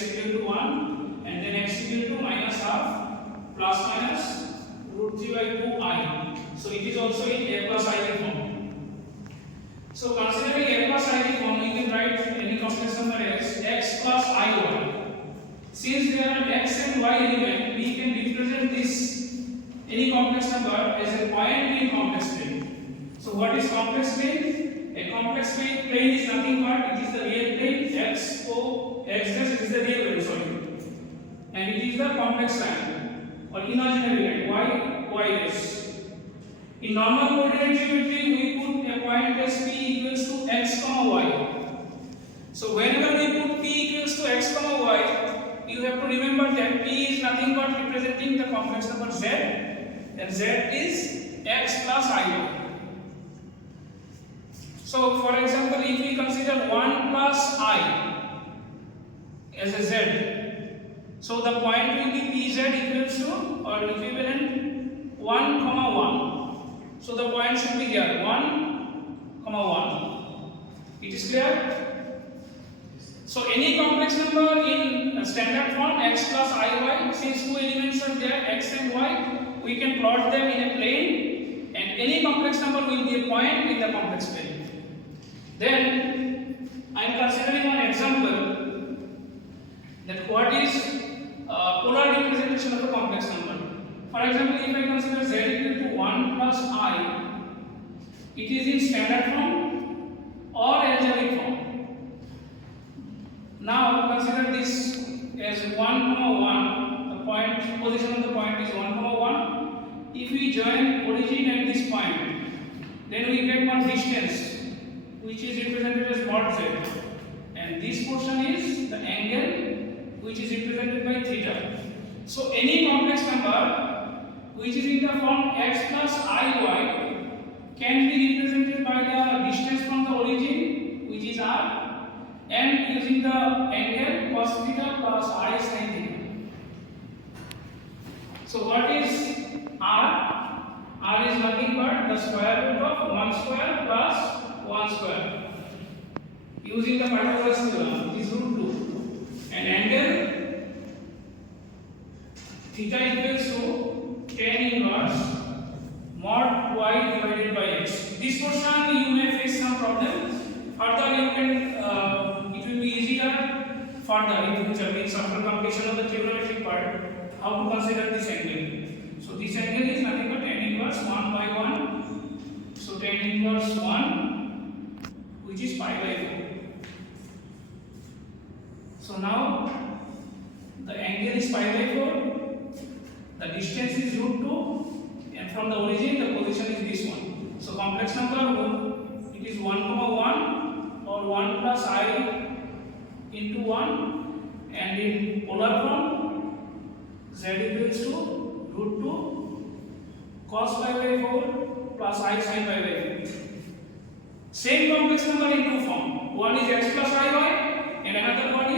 x equal to 1 and then x equal to minus half plus minus root 3 by 2I. So it is also in a plus ib form. So considering a plus ib form, we can write any complex number as x plus iy. Since there are x and y element, we can represent this any complex number as a point in complex plane. So what is complex plane? A complex plane is nothing but it is the real plane x dash, it is the real value, sorry, and it is the complex line or imaginary line y dash. In normal coordinate geometry, we put a point as p equals to x comma y. So whenever we put p equals to x comma y, you have to remember that p is nothing but representing the complex number z, and z is x plus iy. So for example, if we consider 1 plus I as a z, so the point will be pz equals to or equivalent 1 comma 1. So the point should be here 1 comma 1. It is clear? So any complex number in standard form x plus iy, since two elements are there x and y, we can plot them in a plane, and any complex number will be a point in the complex plane. Then I am considering one example that what is polar representation of a complex number. For example, if I consider z equal to 1 plus I, it is in standard form or algebraic form. Now consider this as 1 comma 1. The point position of the point is 1 comma 1. If we join origin at this point, then we get one distance which is represented as mod z, and this portion is the angle which is represented by theta. So any complex number which is in the form x plus iy can be represented by the distance from the origin, which is r, and using the angle cos theta plus I sin theta. So what is r? R is nothing but the square root of 1 square plus 1 square. Using the Pythagoras theorem, it is root 2. And angle theta equals to tan inverse mod y divided by x. This portion you may face some problem. Further you can, it will be easier further in future, means after completion of the trigonometric part, how to consider this angle. So this angle is nothing but tan inverse 1 by 1. So tan inverse 1, which is pi by 4. So now the angle is pi by 4, the distance is root 2, and from the origin the position is this one. So complex number, it is 1 comma 1 or 1 plus I into 1, and in polar form z equals to root 2 cos pi by 4 plus I sin pi by 4. Same complex number in two form. One is x plus iy and another one